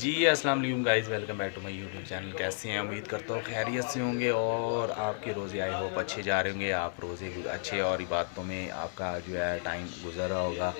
जी अस्सलाम वालेकुम guys, welcome back to my YouTube channel. कैसे हैं? उम्मीद करता हूँ खैरियत से होंगे और आपके रोज़े आई होप अच्छे जा रहे होंगे। आप रोज़े अच्छे और इबादतों में आपका जो है टाइम गुजर रहा होगा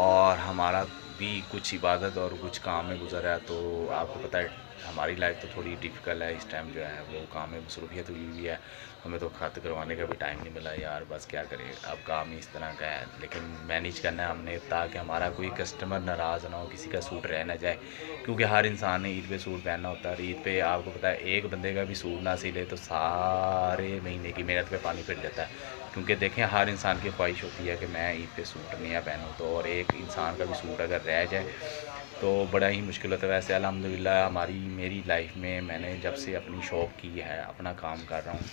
और हमारा भी कुछ इबादत और कुछ काम में गुजर रहा है। तो आपको पता है हमारी लाइफ तो थोड़ी डिफ़िकल्ट है इस टाइम, जो है वो काम में मसरूफियत हुई हुई है। हमें तो खत करवाने का भी टाइम नहीं मिला यार, बस क्या करें, अब काम ही इस तरह का है। लेकिन मैनेज करना है हमने ताकि हमारा कोई कस्टमर नाराज़ ना हो, किसी का सूट रह ना जाए, क्योंकि हर इंसान ने ईद पे सूट पहनना होता है। ईद पे आपको पता है एक बंदे का भी सूट ना सिले तो सारे महीने की मेहनत पे पानी फिर जाता है। क्योंकि देखें, हर इंसान की ख्वाहिश होती है कि मैं ईद पे सूट नया पहनूँ, तो और एक इंसान का भी सूट अगर रह जाए तो बड़ा ही मुश्किल होता है। वैसे अल्हम्दुलिल्लाह हमारी मेरी लाइफ में मैंने जब से अपनी शॉप की है, अपना काम कर रहा हूँ,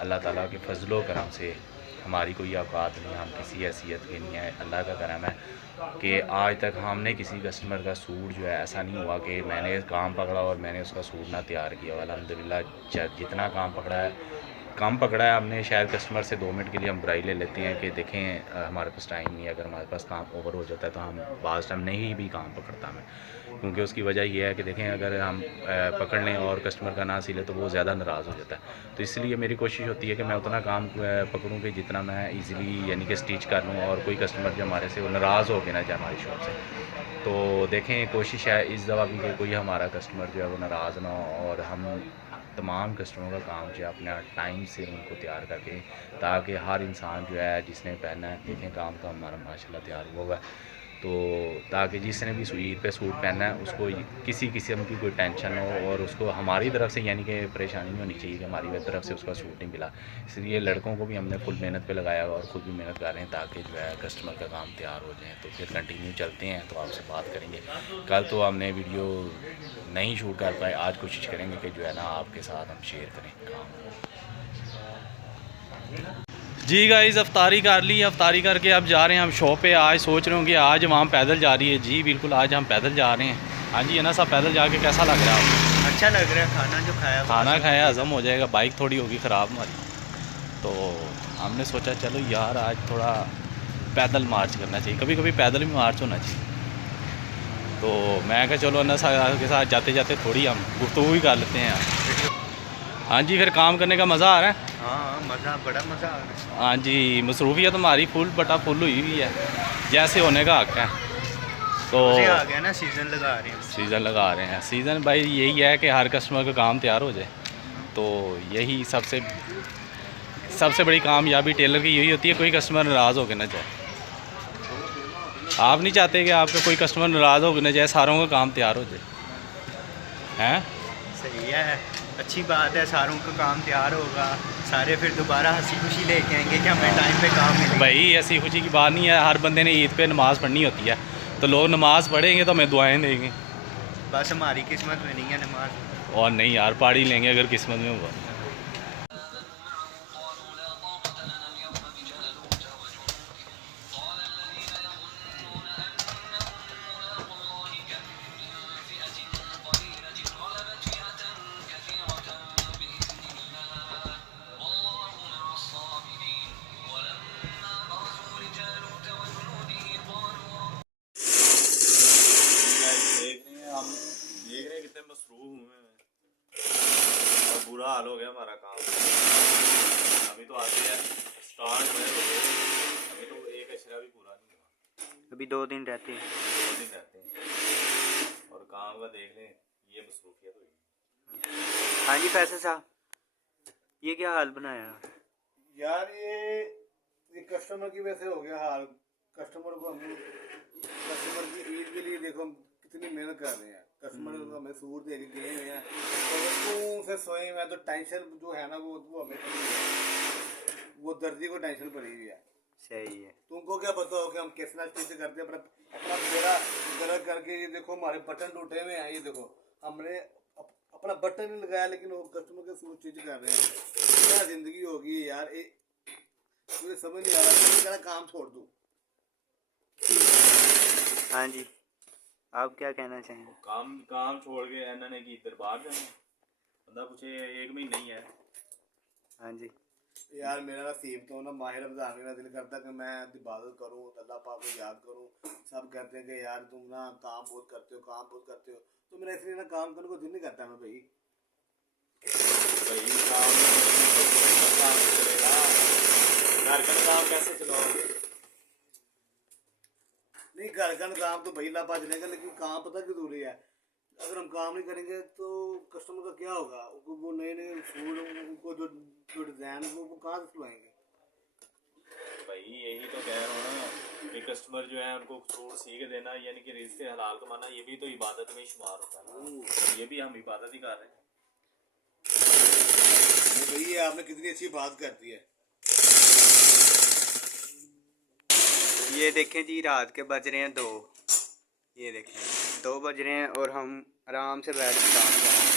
अल्लाह ताला के फजलो करम से हमारी कोई औकात नहीं, हम किसी हैसियत के नहीं है। अल्लाह का करम है कि आज तक हमने किसी कस्टमर का सूट जो है ऐसा नहीं हुआ कि मैंने काम पकड़ा और मैंने उसका सूट ना तैयार किया। अल्हम्दुलिल्लाह जितना काम पकड़ा है, काम पकड़ा है हमने। शायद कस्टमर से 2 मिनट के लिए हम बुराई ले लेते हैं कि देखें हमारे पास टाइम नहीं है। अगर हमारे पास काम ओवर हो जाता है तो हम बाज़ टाइम नहीं भी काम पकड़ता मैं, क्योंकि उसकी वजह ये है कि देखें अगर हम पकड़ लें और कस्टमर का ना सिले तो वो ज़्यादा नाराज़ हो जाता है। तो इसलिए मेरी कोशिश होती है कि मैं उतना काम पकड़ूँ कि जितना मैं ईज़िली यानी कि स्टिच कर लूँ और कोई कस्टमर जो हमारे से वो नाराज़ हो के ना जाए हमारी शॉप से। तो देखें, कोशिश है इस दफ़ा भी कि कोई हमारा कस्टमर जो है वो नाराज़ ना हो और हम तमाम कस्टमरों का काम जो है अपने टाइम से उनको तैयार करके, ताकि हर इंसान जो है जिसने पहनना है, देखें काम तो हमारा माशाल्लाह तैयार हुआ हुआ है, तो ताकि जिसने भी ईद पे सूट पहनना है उसको किसी किस्म की कोई टेंशन हो और उसको हमारी तरफ से यानी कि परेशानी नहीं होनी चाहिए कि हमारी तरफ से उसका सूट नहीं मिला। इसलिए लड़कों को भी हमने फुल मेहनत पे लगाया और ख़ुद भी मेहनत कर रहे हैं ताकि जो है कस्टमर का काम तैयार हो जाए। तो फिर कंटिन्यू चलते हैं, तो आपसे बात करेंगे। कल तो हमने वीडियो नहीं शूट कर पाए, आज कोशिश करेंगे कि जो है ना आपके साथ हम शेयर करें काम। जी गाइस, अफ्तारी कर ली, अफ्तारी करके अब जा रहे हैं हम शॉप पे। आज सोच रहे हूँ कि आज वहाँ पैदल जा रही है। जी बिल्कुल, आज हम पैदल जा रहे हैं। हाँ जी, है ना, सब पैदल जाके कैसा लग रहा है आपको? अच्छा लग रहा है। खाना जो खाया खाना खाया हज़म हो जाएगा, बाइक थोड़ी होगी ख़राब हमारी, तो हमने सोचा चलो यार आज थोड़ा पैदल मार्च करना चाहिए, कभी कभी पैदल भी मार्च होना चाहिए। तो मैं कहा चलो अन्ना साहब के साथ जाते जाते थोड़ी हम गुफ्तगू भी कर लेते हैं यार। हाँ जी, फिर काम करने का मज़ा आ रहा है। हाँ, मज़ा, बड़ा मज़ा आ रहा है। हाँ जी, मसरूफियत हमारी फुल बटा फुल हुई हुई है, जैसे होने का हक है। तो रोज़े आ गया ना, सीज़न लगा रहे हैं। सीज़न लगा रहे हैं। सीज़न भाई यही है कि हर कस्टमर का काम तैयार हो जाए, तो यही सबसे सबसे बड़ी कामयाबी टेलर की यही होती है, कोई कस्टमर नाराज़ होकर ना जाए। आप नहीं चाहते कि आपका कोई कस्टमर नाराज़ होकर ना जाए, सारों का काम तैयार हो जाए, हैं? सही है, अच्छी बात है। सारों का काम तैयार होगा, सारे फिर दोबारा हंसी खुशी लेके आएंगे कि हमें टाइम पे काम मिले। भाई ऐसी खुशी की बात नहीं है, हर बंदे ने ईद पे नमाज़ पढ़नी होती है, तो लोग नमाज़ पढ़ेंगे तो हमें दुआएं देंगे। बस हमारी किस्मत में नहीं है नमाज। और नहीं यार, पढ़ ही लेंगे अगर किस्मत में हुआ। देख रहे हैं कितने मसरूफ हुए हैं और बुरा हाल हो गया हमारा काम। अभी तो आते हैं स्टार्ट में, अभी तो एक अशरा भी पूरा नहीं हुआ, अभी 2 दिन रहते हैं। 2 दिन रहते हैं और काम का देख लें ये मसरूफियत हुई। हाँ जी फैसल साहब, ये क्या हाल बनाया? यार ये कस्टमर की वजह से हो गया हाल। कस्टमर को हम कस्टमर की ईद के लिए देखो हम कितनी मेहनत कर रहे हैं। कस्टमर को हमें सूट दे के गए हुए हैं और उसको से सोए हुए हैं, तो टेंशन जो है ना वो हमें वो दर्दी को टेंशन पड़ी हुई है। सही है। तुमको क्या पता हो कि हम किस तरह स्टिच करते हैं अपना अपना पूरा गलत करके। ये देखो हमारे बटन टूटे हुए हैं, ये देखो हमने अपना बटन नहीं लगाया लेकिन वो कस्टमर के सूट स्टिच कर रहे हैं। क्या जिंदगी होगी यार, मुझे समझ नहीं आ रहा, काम छोड़ दूं। हाँ जी, आप क्या कहना चाहेंगे? काम काम छोड़ के इन्होंने की दरबार जाना, बंदा पूछे एक महीना ही है। हाँ जी, यार मेरा नसीब तो ना माहिर रमजान मेरा दिल करता है कि मैं इबादत करूं, अल्लाह पाक को याद करूं। सब कहते हैं कि यार तुम ना काम बहुत करते हो, काम बहुत करते हो, तो मेरा इसलिए ना काम करने को दिल नहीं करता मैं भाई। भाई काम चलेगा, घर का काम कैसे चलाओगे? नहीं घर का काम तो भाई लापा चलेगा, लेकिन काम पता क्यों जरूरी है। अगर हम काम नहीं करेंगे तो कस्टमर का क्या होगा, वो नए नए फूड उनको जो जो डिज़ाइन वो कहाँ से सिलवाएंगे। भाई यही तो कह रहा हूँ ना कि कस्टमर जो है उनको फ्रूट सीख देना, यानी कि रिज़्क़ हलाल कमाना, ये भी तो इबादत में शुमार होता है ना। ये भी हम इबादत ही कर रहे हैं। भाई ये आपने कितनी अच्छी बात कर दी है। ये देखें जी, रात के बज रहे हैं 2। ये देखें 2 बज रहे हैं और हम आराम से बैठ के काम कर रहे हैं।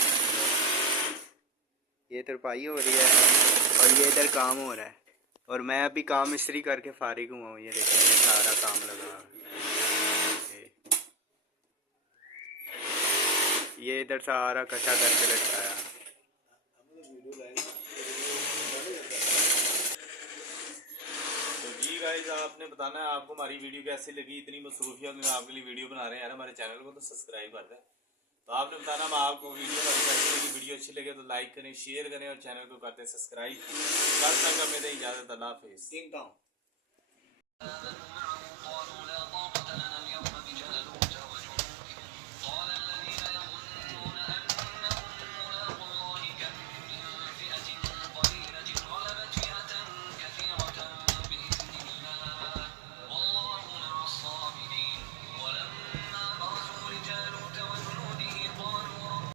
ये तरपाई हो रही है और ये इधर काम हो रहा है, और मैं अभी काम इस्त्री करके फारिग हुआ हूँ। ये देखें ये सारा काम लगा है। ये इधर सारा कच्चा करके रखा है। तो जी गाइस, आपने बताना है आपको हमारी वीडियो कैसी लगी। इतनी मसरूफियत में आपके लिए वीडियो बना रहे हैं यार, हमारे चैनल को तो सब्सक्राइब कर दें। तो आपने बताना हम आपको वीडियो हमारी कैसी लगी। वीडियो अच्छी लगे तो लाइक करें, शेयर करें और चैनल को करते सब्सक्राइब। कल तक हमें दें इजाज़त। अल्लाह हाफिज़।